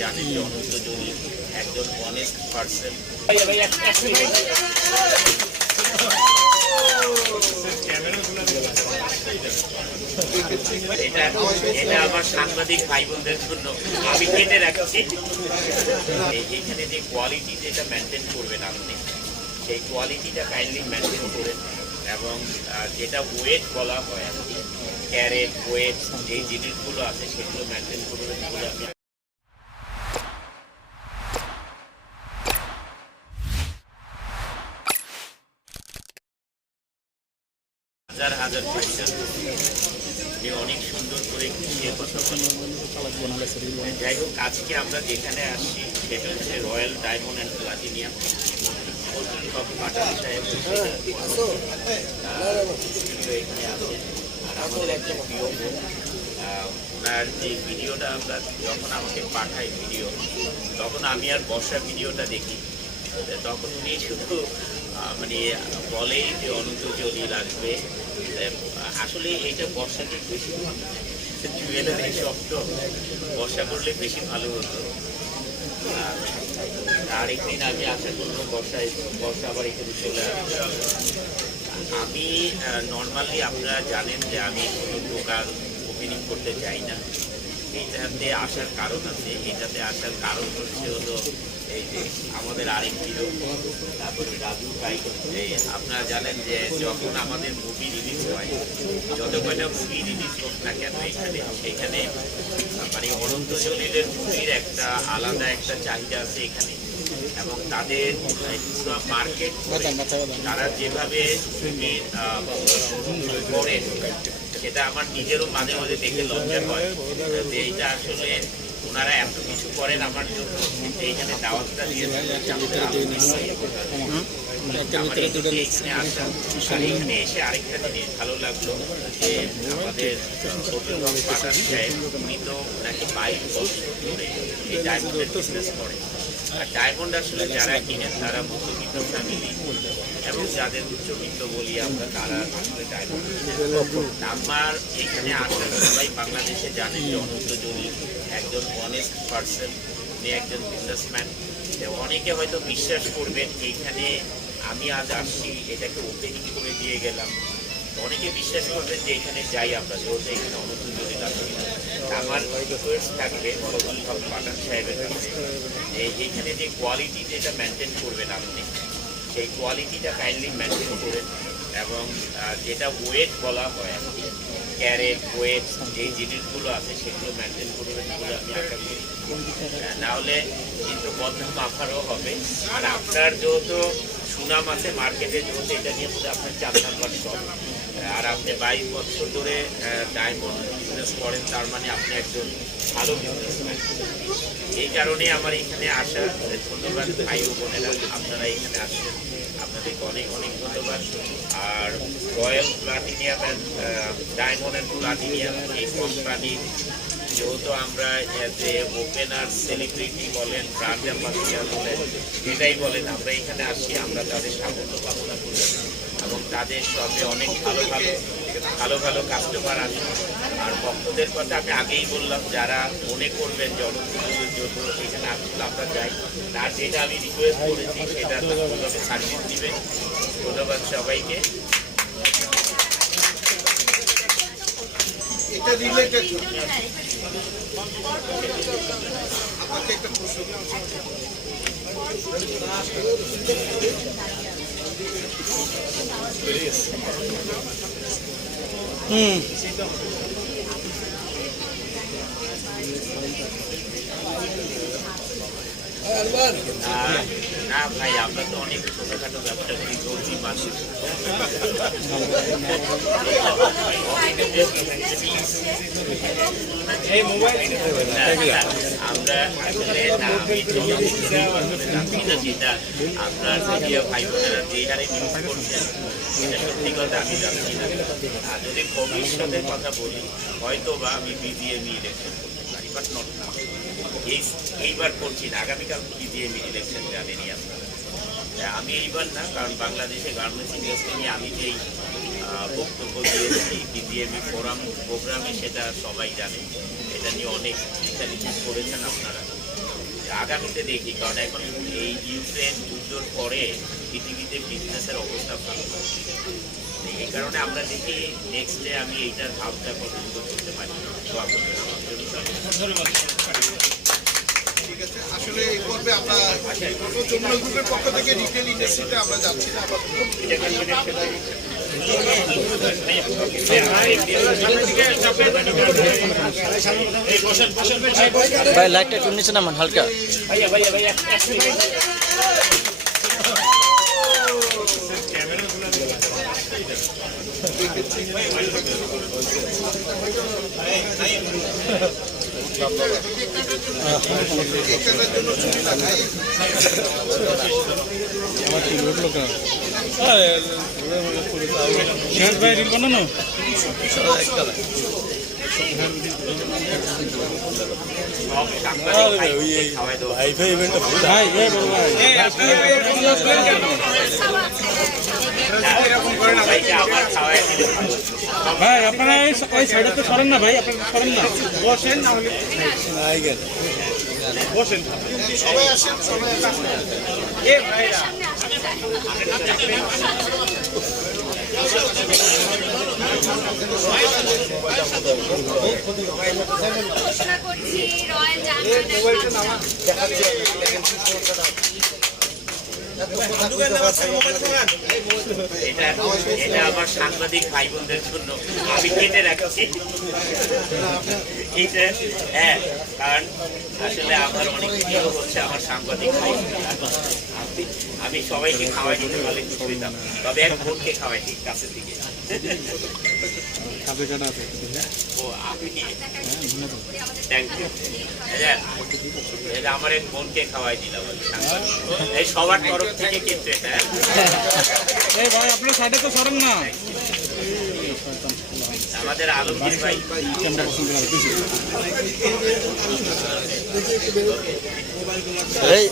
জানেন যে অনন্ত একজন অনেস্ট পার্সন এটা আমার সাংবাদিক ভাই বোনদের জন্য। আমি কেটে রাখছি। এইখানে যে কোয়ালিটি যেটা মেনটেন করবেন আপনি, সেই কোয়ালিটিটা কাইন্ডলি মেনটেন করেন এবং যেটা ওয়েট বলা হয় আর কি ক্যারেট ওয়েট যে জিনিসগুলো আছে সেগুলো মেনটেন করবেন। বলে আমি হাজার হাজার পরিচার যে অনেক সুন্দর করে গুছিয়ে কথা বলে। যাই হোক, আজকে আমরা যেখানে আসছি, সেটা হচ্ছে রয়্যাল ডায়মন্ড অ্যান্ড প্লাটিনিয়াম আর ওনার যে ভিডিওটা আমরা যখন আমাকে পাঠায় ভিডিও, তখন আমি আর বর্ষা ভিডিওটা দেখি। তখন উনি শুধু মানে বলে যে অনন্ত জলি লাগবে আসলে এইটা বর্ষাতে বেশি জুয়েলারি শপ তো বর্ষা করলে বেশি ভালো হতো। আর আরেকদিন আমি আশা করব বর্ষায়, বর্ষা আবার এখানে চলে আমি নর্মালি আপনারা জানেন যে আমি কোনো দোকান ওপেনিং করতে চাই না। এইটাতে আসার কারণ আছে। এটাতে আসার কারণ হচ্ছে হলো এই যে আমাদের আরেক হিরো তারপরে রাজু ভাই আপনারা জানেন যে যখন আমাদের মুভি রিলিজ হয় যত কয়টা মুভি রিলিজ হোক না কেন এখানে সেখানে মানে অনন্ত জলিলের মুভির একটা আলাদা একটা চাহিদা আছে এখানে। এবং তাদের পুরো মার্কেট তারা যেভাবে মুভি করে সেটা আমার নিজেরও মাঝে মাঝে দেখে লজ্জা হয়। যে এইটা আসলে ওনারা এত কিছু করেন আমার জন্য এইখানে দাওয়াতটা দিয়েছেন এখানে এসে আরেকটা জিনিস ভালো লাগল যে আমাদের উনি তো নাকি বাইক এই ডায়মন্ডের বিজনেস করে আর ডায়মন্ড আসলে যারা কিনেন, তারা মধ্যবিত্ত ফ্যামিলি এবং যাদের উচ্চবিত্ত বলি আমরা, তারা আসলে ডায়মন্ড আমার এখানে আসা সবাই বাংলাদেশে জানেন যে অনন্ত জলিল একজন অনেস্ট পার্সন উনি একজন বিজনেসম্যান অনেকে হয়তো বিশ্বাস করবেন এইখানে আমি আজ আসছি, এটাকে ওপেনিং করে দিয়ে গেলাম। অনেকে বিশ্বাস করবেন যে এখানে যাই আমরা, যেহেতু এখানে অনন্ত আছে। আমার রিকোয়েস্ট থাকবে ফজল হক পাঠান সাহেবের কাছে যে এখানে যে কোয়ালিটি যেটা মেনটেন করবেন আপনি সেই কোয়ালিটিটা কাইন্ডলি মেনটেন করেন এবং যেটা ওয়েট বলা হয় আর কি ক্যারেট ওয়েট যে জিনিসগুলো আছে সেগুলো মেনটেন করবেন বলে আমি আশা করি। আহ, না হলে কিন্তু বদনাম মাফারও হবে। আর আপনার যেহেতু সুনাম আছে মার্কেটে যেহেতু এটা নিয়ে আপনার চার নাম্বার সব আর আপনি বাইশ বছর ধরে ডায়মন্ড বিজনেস করেন, তার মানে আপনি একজন ভালো বিজনেসম্যান এই কারণে আমার এখানে আসা। ধন্যবাদ ভাই ও বোনেরা, আপনারা এখানে আসছেন আপনাদেরকে অনেক অনেক ধন্যবাদ। আর royal platinum and diamond and platinum, এই কোম্পানি যেহেতু আমরা যে ওপেনার সেলিব্রিটি বলেন ব্রান্ড অ্যাম্বাসিডার বলেন, এটাই বলেন, আমরা এখানে আসি, আমরা তাদের স্বাগত কামনা করি। এবং তাদের সঙ্গে অনেক ভালো ভালো ভালো ভালো কাস্টমার আছে। আর ভক্তদের কথা আমি আগেই বললাম যারা মনে করবেন যে জন্য এখানে আসলে আমরা যাই। তার যেটা আমি রিকোয়েস্ট করেছি সেটা তাৎক্ষণিকভাবে সার্ভিস দিবেন ধন্যবাদ সবাইকে। এটা রিলেটেড আমাকে একটা প্রশ্ন আর ভাই আমরা তো অনেক ছোটখাটো ব্যবসা করি জানি আপনার মিডিয়া ভাই বোনেরা যে হারে নিউজ করছেন এটা সত্যি কথা আমি জানছি না আর যদি ভবিষ্যতের কথা বলি হয়তো বা আমি বিবিএম ইলেকশন করতে পারি বাট নট না এই এইবার করছি না। আগামীকাল বিবিএম ইলেকশন জানেনি আপনারা আমি এইবার না, কারণ বাংলাদেশে গার্মেন্টস ইন্ডাস্ট্রি নিয়ে আমি যেই বক্তব্য দিয়েছি বিবিএমই ফোরাম প্রোগ্রামে সেটা সবাই জানে। এটা নিয়ে অনেক লিখালিখি করেছেন আপনারা। আগামীতে দেখি, কারণ এখন এই ইউক্রেন যুদ্ধর পরে পৃথিবীতে বিজনেসের অবস্থা ভালো। না। এই কারণে আমরা দেখি নেক্সট ডে আমি এইটার ভাবটা পছন্দ করতে পারি তো আসলে এই পর্বে আমরা যমুনা গ্রুপের পক্ষ থেকে রিটেল ইন্ডাস্ট্রিতে আমরা যাচ্ছি না ভাই লাইটটা একটু নিচে নামান হালকা। জন্য ছুটি লাগাই সব সাংবাদিক ভাইকে খাওয়াই দেবো ভাইকে আমার ভাই আপনারা এই ওই সাইডে তো সরেন না ভাই আপনারা সরেন না। বসেন না বসেন। সবাই আসেন সবাই আসেন। এ ভাইরা। ঘোষণা করছি রয়্যাল জার্মান এটা এটা আমার সাংবাদিক ভাই বোনদের জন্য আমি কেটে রাখছি। হ্যাঁ কারণ আসলে আমার অনেক প্রিয় হচ্ছে আমার সাংবাদিক ভাই আমি আমি সবাইকে খাওয়াই দিতে পারলে খুশি হইতাম তবে এক বোনকে খাওয়াই দিই কাছে থেকে ও থ্যাংক ইউ আমার এক বোনকে খাওয়াই দিলাম এই সবার তরফ থেকে হ্যাঁ? এই ভাই আপনার সাইডে তো সরেন না। আমাদের আলমগীর ভাই। এই।